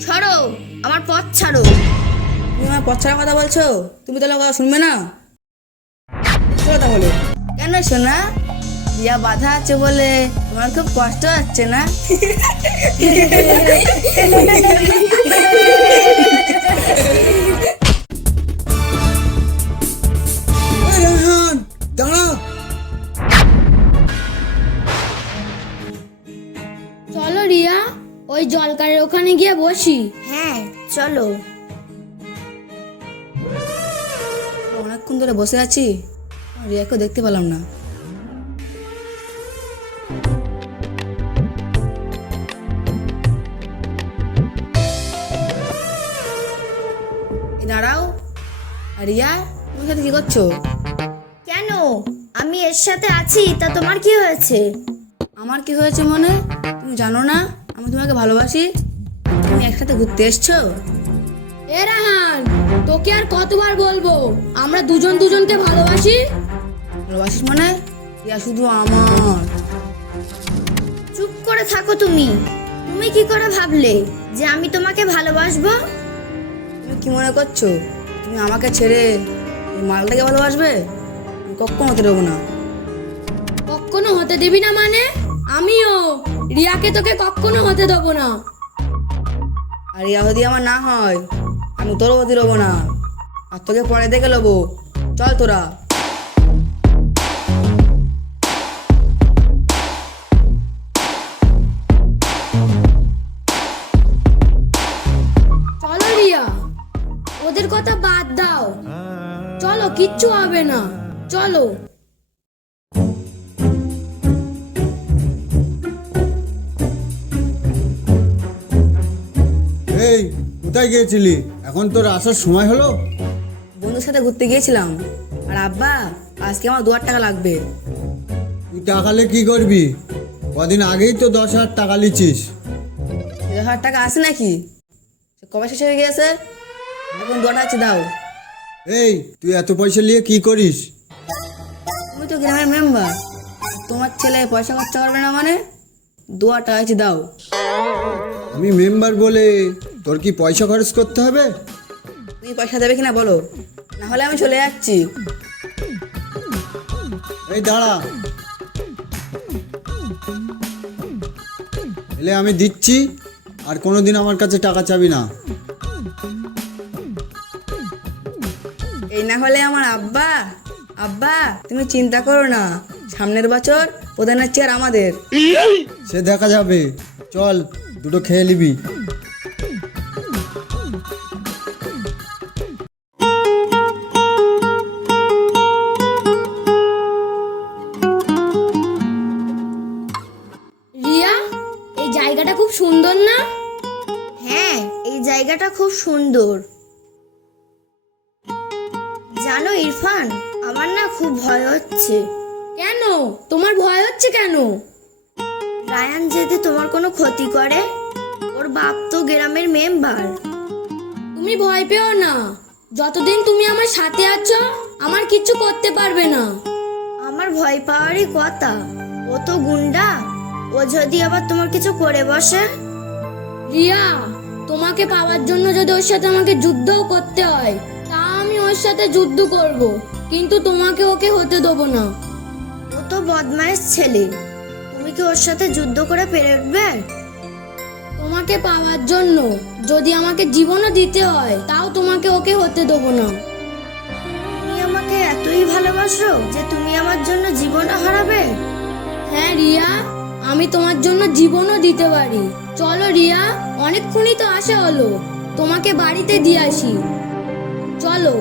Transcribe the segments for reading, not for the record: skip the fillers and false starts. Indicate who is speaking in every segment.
Speaker 1: সরো, আমার পথ ছাড়ো।
Speaker 2: তুমি আমার পথ ছাড়া কথা বলছো? তুমি তাহলে কথা শুনবে না? চলো তাহলে। কেন শোনা? রিয়া বাধা আছে বলে তোমার খুব কষ্ট হচ্ছে না?
Speaker 3: দাঁড়া।
Speaker 4: চলো রিয়া, ওই জলকারের ওখানে গিয়ে বসি।
Speaker 1: হ্যাঁ চলো।
Speaker 2: অনেকক্ষণ ধরে বসে আছি, রিয়াকে দেখতে পেলাম না। এই দাঁড়াও। আর রিয়া, তোমার সাথে কি করছো?
Speaker 1: কেন? আমি এর সাথে আছি, তা তোমার কি হয়েছে?
Speaker 2: আমার কি হয়েছে মনে? তুমি জানো না আমি তোমাকে ভালোবাসি? তুমি একসাথে ঘুরতে এসছো?
Speaker 4: এ রাহান, তোকে আর কতবার বলবো আমরা দুজন দুজনকে ভালোবাসি?
Speaker 2: ভালোবাসিস মানে? রিয়া শুধু আমার।
Speaker 1: চুপ করে থাকো তুমি। তুমি কি করে ভাবলে যে আমি তোমাকে ভালোবাসবো?
Speaker 2: তুমি কি মনে করছো তুমি আমাকে ছেড়ে এই মালটাকে ভালোবাসবে? আমি কখনো হতে দেবো না।
Speaker 4: কখনো হতে দিবি না মানে? আমিও রিয়াকে তোকে কখনো হতে দেবো না।
Speaker 2: আর রিয়া যদি আমার না হয় আমি তোরও হতে দেবো না। আর তোকে পরে দেখে নেবো। চল তোরা।
Speaker 4: চলো রিয়া, ওদের কথা বাদ দাও। চলো, কিচ্ছু হবে না, চলো।
Speaker 3: এই, কোথায় গিয়েছিলি? এখন তোর আসার সময় হলো?
Speaker 2: বন্ধুর সাথে ঘুরতে গিয়েছিলাম। আর আব্বা, আজকে আমার 2,000 টাকা লাগবে।
Speaker 3: তুই টাকালে কি করবি? কদিন আগেই তো 10,000 টাকা লিচিস।
Speaker 2: 2,000 টাকা আছে নাকি? সে কবে শেষ হয়ে গিয়েছে? এখন 2 টাকা আছে, দাও।
Speaker 3: এই, তুই এত পয়সা নিয়ে কি করিস?
Speaker 2: তুমি তো গ্রামের মেম্বার, তোমার ছেলে পয়সা খরচা করবে না মানে? 2 টাকা আছে, দাও।
Speaker 3: আমি মেম্বার বলে তোর কি পয়সা খরচ করতে হবে?
Speaker 2: তুমি পয়সা দেবে কিনা বলো, না হলে আমি চলে যাচ্ছি।
Speaker 3: এই দাঁড়া। এলে আমি দিচ্ছি, আর কোনোদিন আমার কাছে টাকা চাবি না।
Speaker 2: এই না হলে আমার আব্বা। আব্বা, তুমি চিন্তা করো না, সামনের বছর প্রধানের চেয়ার আমাদের।
Speaker 3: সে দেখা যাবে, চল দুটো খেয়ে নিবি।
Speaker 4: রিয়া, এই জায়গাটা খুব সুন্দর না?
Speaker 1: হ্যাঁ, এই জায়গাটা খুব সুন্দর। জানো ইরফান, আমার না খুব ভয় হচ্ছে।
Speaker 4: কেন? তোমার ভয় হচ্ছে কেন?
Speaker 1: রায়ান যদি তোমার কোনো ক্ষতি করে, ওর বাপ তো গ্রামের মেম্বার।
Speaker 4: তুমি ভয় পেও না, যতদিন তুমি আমার সাথে আছো আমার কিচ্ছু করতে পারবে না।
Speaker 1: আমার ভয় পাওয়ারই কথা, ও তো গুন্ডা। ও যদি আবার তোমার কিছু করে বসে?
Speaker 4: রিয়া, তোমাকে পাওয়ার জন্য যদি ওর সাথে আমাকে যুদ্ধও করতে হয়, তা আমি ওর সাথে যুদ্ধ করব, কিন্তু তোমাকে ওকে হতে দেবো না।
Speaker 1: ও তো বদমাইশ ছেলে, তুমি কি ওর সাথে যুদ্ধ করে পেরে উঠবে?
Speaker 4: তোমাকে পাওয়ার জন্য যদি আমাকে জীবনও দিতে হয়, তাও তোমাকে ওকে হতে দেবো না।
Speaker 1: তুমি আমাকে এতই ভালোবাসো যে তুমি আমার জন্য জীবনও হারাবে?
Speaker 4: হ্যাঁ রিয়া, আমি তোমার জন্য জীবনও দিতে পারি। চলো রিয়া, অনেকক্ষণই তো আসা হলো, তোমাকে বাড়িতে দিয়ে আসি। চলো।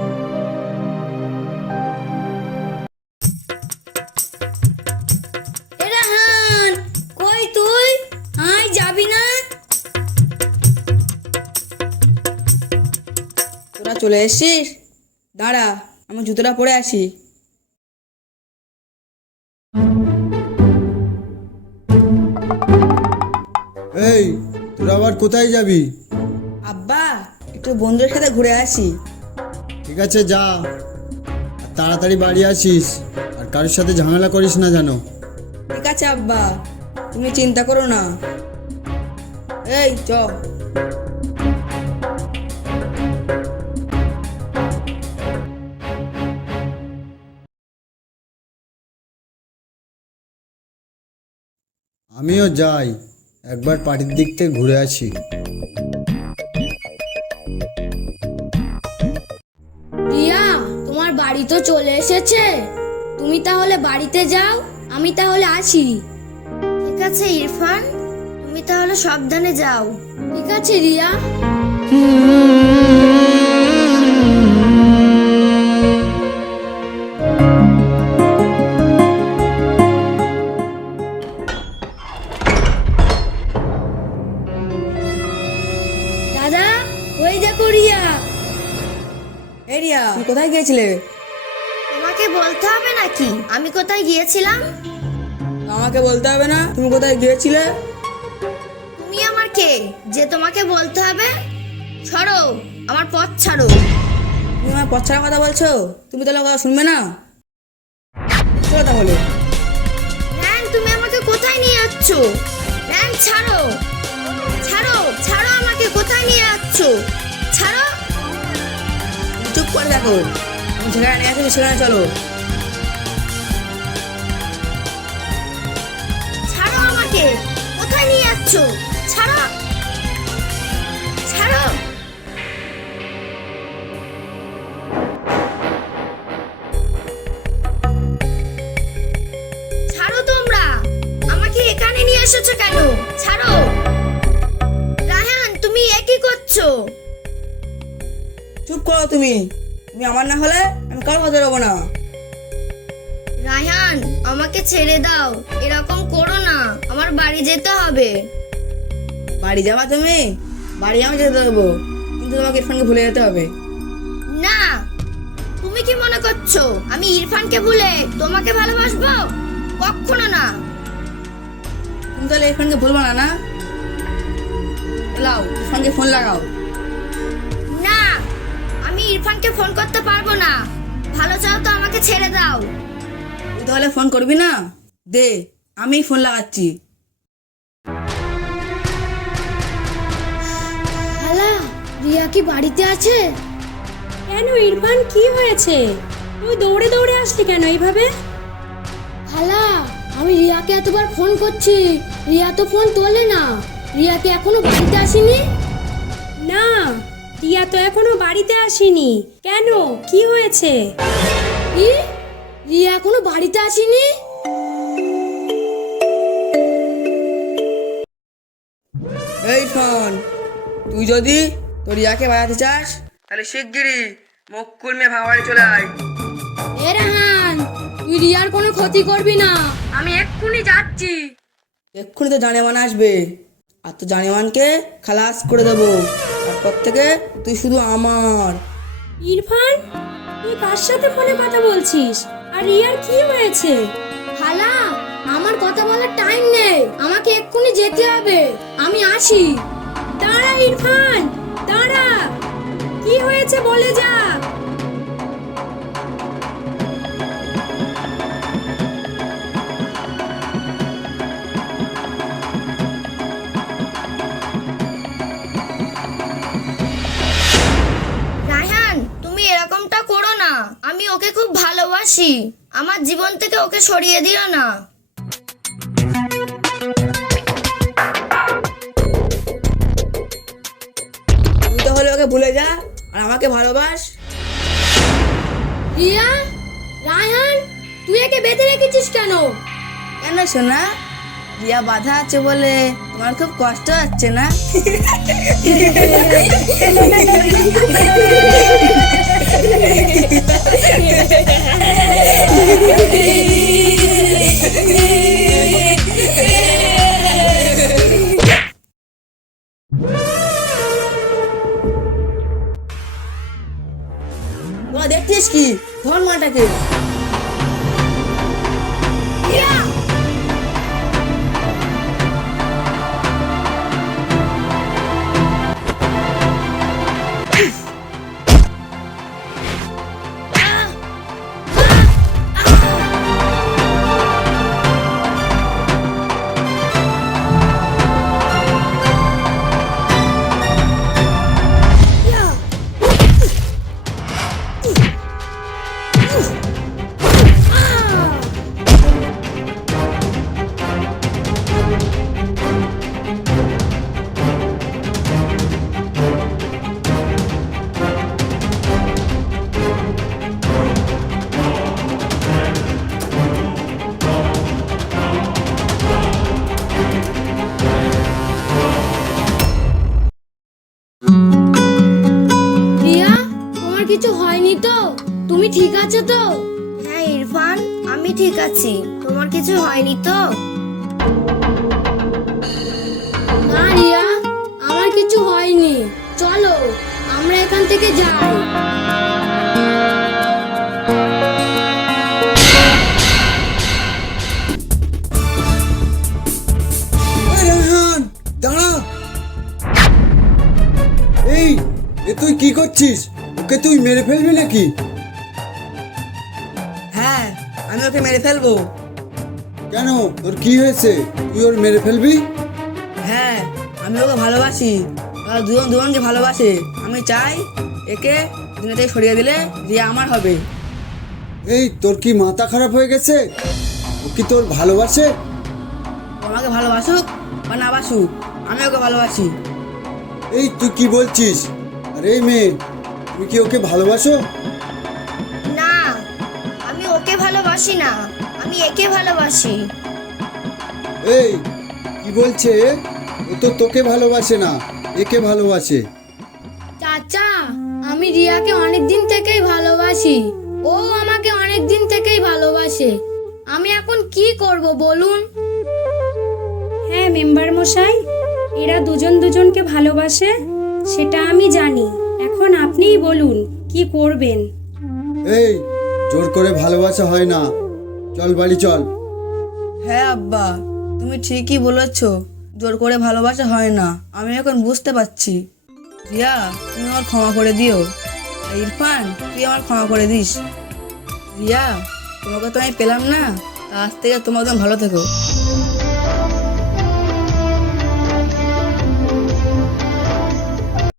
Speaker 4: এ রাহান, কই তুই? আয়, যাবি না?
Speaker 2: তোরা চলে এসছিস? দাঁড়া, আমি জুতোটা পরে আসি।
Speaker 3: এই, তোরা আবার কোথায় যাবি?
Speaker 2: আব্বা, একটু বন্ধুদের সাথে ঘুরে আসি।
Speaker 3: ঠিক আছে, যা। আর তাড়াতাড়ি বাড়ি আসিস, আর কারোর সাথে ঝামেলা করিস না যেন।
Speaker 2: ঠিক আছে আব্বা, তুমি চিন্তা করো না। এই চ।
Speaker 3: আমিও যাই, একবার পার্টির দিক থেকে ঘুরে আসি।
Speaker 4: রিয়া, তোমার বাড়ি তো চলে এসেছে, তুমি তাহলে বাড়িতে যাও, আমি তাহলে আসি।
Speaker 1: ঠিক আছে ইরফান, তুমি তাহলে সাবধানে যাও।
Speaker 4: ঠিক আছে রিয়া। দাদা, ওই দেখো রিয়া।
Speaker 2: এই রিয়া, তুমি কোথায় গিয়েছিলে?
Speaker 1: তোমাকে বলতে হবে নাকি আমি কোথায় গিয়েছিলাম?
Speaker 2: আমাকে বলতে হবে না তুমি কোথায় গিয়েছিলে?
Speaker 1: তুমি আমার কে যে তোমাকে বলতে হবে? ছাড়ো, আমার পথ ছাড়ো।
Speaker 2: তুমি আমার পথ ছাড়া কথা বলছো, তুমি তাহলে কথা শুনবে না? চলো তাহলে।
Speaker 1: র্যাং, তুমি আমাকে কোথায় নিয়ে যাচ্ছ? র্যাং, ছাড়ো ছাড়ো ছাড়ো, আমাকে কোথায় নিয়ে যাচ্ছ? ছাড়ো।
Speaker 2: তুমি চুপ করে দেখো, তুমি যেখানে নিয়ে আসো সেখানে চলো।
Speaker 1: ছাড়ো আমাকে, কোথায় নিয়ে যাচ্ছ? ছাড়ো ছাড়ো। ছাড়ো, তোমরা আমাকে এখানে নিয়ে এসেছো কেন? ছাড়ো। রায়হান, তুমি এ কি করছো?
Speaker 2: চুপ করো তুমি, তুমি আমার না হলে আমি কারো কথা দেবো না।
Speaker 1: রায়হান, আমাকে ছেড়ে দাও, এরকম করো না, আমার বাড়ি যেতে হবে।
Speaker 2: বাড়ি যাবা তুমি? বাড়ি আমি যেতে দেবো, কিন্তু তোমাকে ইরফানকে ভুলে যেতে হবে।
Speaker 1: না, তুমি কি মনে করছো আমি ইরফানকে ভুলে তোমাকে ভালোবাসবো? কখনো না।
Speaker 2: তুমি তাহলে ইরফানকে ভুলবো না, না? লাও, ইরফানকে ফোন লাগাও।
Speaker 1: না, আমি ইরফানকে ফোন করতে পারবো না। ভালো চাও তো আমাকে ছেড়ে দাও।
Speaker 2: তুই তাহলে ফোন করবি না? দে, আমি ফোন লাগাচ্ছি।
Speaker 4: খালা, রিয়া কি বাড়িতে আছে?
Speaker 5: কেন ইরফান, কি হয়েছে? তুই দৌড়ে দৌড়ে আসলি কেন এইভাবে?
Speaker 4: খালা, আমি রিয়াকে এতবার ফোন করছি, রিয়া তো ফোন তোলে না। রিয়া কি এখনো বাড়িতে আসেনি?
Speaker 5: না, রিয়া তো এখনো বাড়িতে আসেনি। কেন, কি হয়েছে?
Speaker 4: কি? রিয়া এখনো বাড়িতে আসেনি?
Speaker 2: এই ইরফান, তুই যদি তোর রিয়াকে বাড়াতে চাস তাহলে শিগগিরই মুখ কুলমে ভাঙা বাড়ি চলে আয়।
Speaker 4: এ রাহান, তুই রিয়ার কোনো ক্ষতি করবি না, আমি এক্ষুনি যাচ্ছি।
Speaker 2: এক্ষুনি তো জানেমান আসবে, আর তো জানেমানকে খালাস করে দেবো। তারপর থেকে তুই শুধু আমার।
Speaker 5: ইরফান, তুই কার সাথে ফোনে কথা বলছিস? আর রিয়ার কি হয়েছে?
Speaker 4: খালা, আমার কথা বলার টাইম নেই, আমাকে এক্ষুনি যেতে হবে, আমি আসি।
Speaker 5: দাঁড়া ইরফান, দাঁড়া, কি হয়েছে বলে যা।
Speaker 1: রায়হান, তুমি এরকমটা করো না, আমি ওকে খুব ভালোবাসি, আমার জীবন থেকে ওকে সরিয়ে দিও না।
Speaker 2: তুই তাহলে ওকে ভুলে যা আর আমাকে ভালোবাস।
Speaker 4: রিয়া, রায়হান, তুই একে বেঁধে রেখেছিস কেন?
Speaker 2: কেন সোনা, রিয়া বাধা আছে বলে তোমার খুব কষ্ট হচ্ছে না? তোরা দেখছিস কি? ধর মাটাকে।
Speaker 4: কিছু হয়নি তো? তুমি ঠিক আছো তো?
Speaker 1: হ্যাঁ ইরফান, আমি ঠিক আছি। তোমার কিছু হয়নি তো?
Speaker 4: না রিয়া, আমার কিছু হয়নি। চলো আমরা এখান থেকে যাই।
Speaker 3: রেহান দাঁড়া। এই তুই কি করছিস? ওকে তুই মেরে ফেলবি নাকি?
Speaker 2: হ্যাঁ, আমি ওকে মেরে ফেলবো।
Speaker 3: কেন, তোর কি হয়েছে? তুই ওর মেরে ফেলবি?
Speaker 2: হ্যাঁ, আমি ওকে ভালোবাসি। ওরা দুজন দুজনকে ভালোবাসে। আমি চাই একে দুনিয়া থেকে সরিয়ে দিলে রিয়া আমার হবে।
Speaker 3: এই তোর কি মাথা খারাপ হয়ে গেছে? ও কি তোর ভালোবাসে?
Speaker 2: ও আমাকে ভালোবাসুক বা না বাসুক, আমি ওকে ভালোবাসি।
Speaker 3: এই তুই কি বলছিস? আরে মেয়ে, তুমি কি ওকে ভালোবাসো?
Speaker 1: না, আমি ওকে ভালোবাসি না, আমি একে ভালোবাসি।
Speaker 3: এই কি বলছে এ? ও তো তোকে ভালোবাসে না, একে ভালোবাসে।
Speaker 4: চাচা, আমি রিয়াকে অনেক দিন থেকেই ভালোবাসি। ও আমাকে অনেক দিন থেকেই ভালোবাসে। আমি এখন কি করব বলুন?
Speaker 5: হ্যাঁ মেম্বার মশাই, এরা দুজন দুজনকে ভালোবাসে, সেটা আমি জানি। এখন আপনিই বলুন কি করবেন।
Speaker 3: এই জোর করে ভালোবাসা হয় না, চল বাড়ি চল।
Speaker 2: হ্যাঁ আব্বা, তুমি ঠিকই বলেছ, জোর করে ভালোবাসা হয় না। আমি এখন বুঝতে পারছি। রিয়া, তুমি আমার ক্ষমা করে দিও। আর ইরফান, তুই আমার ক্ষমা করে দিস। রিয়া, তোমাকে তো আমি পেলাম না, তা আজ থেকে তোমার একদম ভালো থেকো।